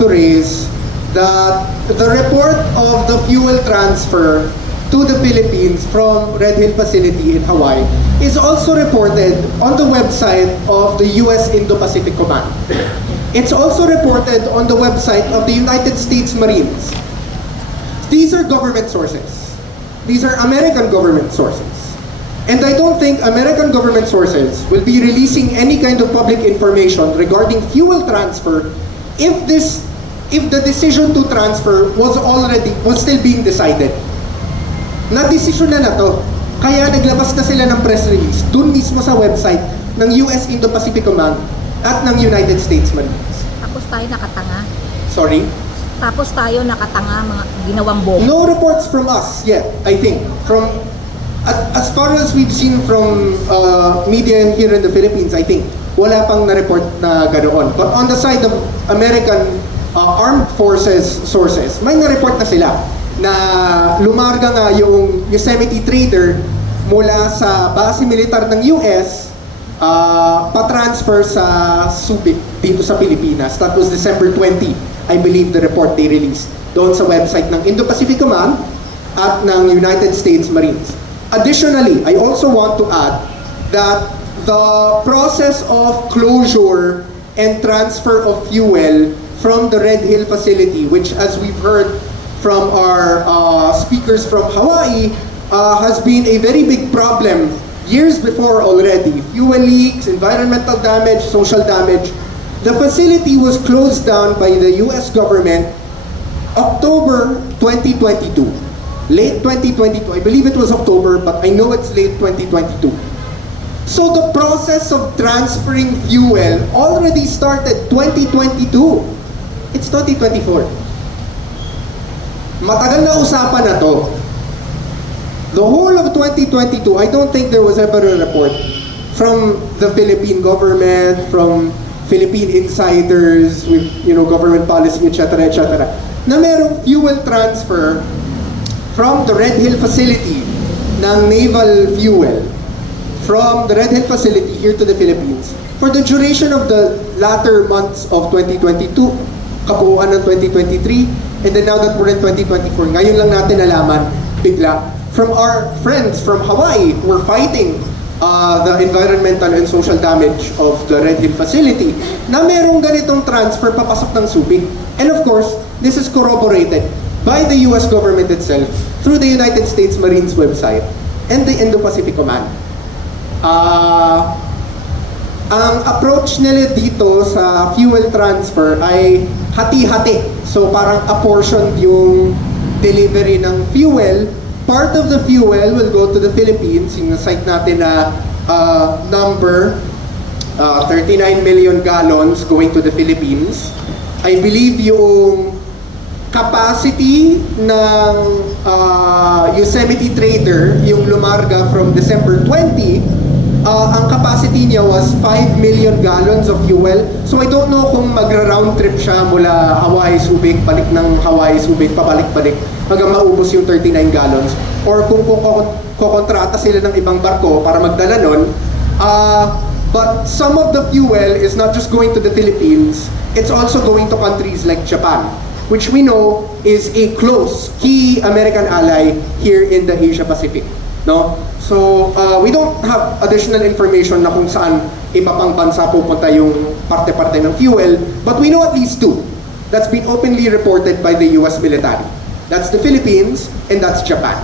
to raise that the report of the fuel transfer to the Philippines from Red Hill facility in Hawaii is also reported on the website of the US Indo-Pacific Command. It's also reported on the website of the United States Marines. These are government sources. These are American government sources. And I don't think American government sources will be releasing any kind of public information regarding fuel transfer if the decision to transfer was still being decided. Na-decision na to. Kaya naglabas na sila ng press release dun mismo sa website ng US Indo-Pacific Command at ng United States Marines. Tapos tayo nakatanga. Sorry? Tapos tayo nakatanga mga ginawang bomba. No reports from us yet, I think. As far as we've seen from media here in the Philippines, I think, wala pang na-report na ganoon. But on the side of American armed forces sources, may na-report na sila na lumarga nga yung Yosemite trader mula sa base militar ng US pa-transfer sa Subic dito sa Pilipinas. That was December 20, I believe the report they released doon sa website ng Indo-Pacific Command at ng United States Marines. Additionally, I also want to add that the process of closure and transfer of fuel from the Red Hill facility, which as we've heard from our speakers from Hawaii, has been a very big problem years before already. Fuel leaks, environmental damage, social damage. The facility was closed down by the US government October 2022. Late 2022. I believe it was October, but I know it's late 2022. So the process of transferring fuel already started 2022. It's 2024. Matagal na usapan na to. The whole of 2022, I don't think there was ever a report from the Philippine government, from Philippine insiders with, government policy, etc., etc., na merong fuel transfer from the Red Hill facility ng naval fuel from the Red Hill facility here to the Philippines for the duration of the latter months of 2022, kabuuan ng 2023, and then now that we're in 2024, ngayon lang natin nalaman bigla from our friends from Hawaii who are fighting the environmental and social damage of the Red Hill facility na merong ganitong transfer papasok ng Subic. And of course, this is corroborated by the US government itself through the United States Marines website and the Indo-Pacific Command. Ang approach nila dito sa fuel transfer ay hati-hati. So parang apportioned yung delivery ng fuel. Part of the fuel will go to the Philippines. Yung site natin na number 39 million gallons going to the Philippines. I believe yung capacity ng Yosemite trader, yung lumarga from December 20, ang capacity niya was 5 million gallons of fuel. So I don't know kung magra-round trip siya mula Hawaii, Subic, balik ng Hawaii, Subic, pabalik-balik hanggang maubos yung 39 gallons. Or kung kukontrata sila ng ibang barko para magdala nun. But some of the fuel is not just going to the Philippines, it's also going to countries like Japan, which we know is a close key American ally here in the Asia Pacific. No? So, we don't have additional information na kung saan iba pang bansa pupunta yung parte-parte ng fuel, but we know at least two that's been openly reported by the US military. That's the Philippines and that's Japan.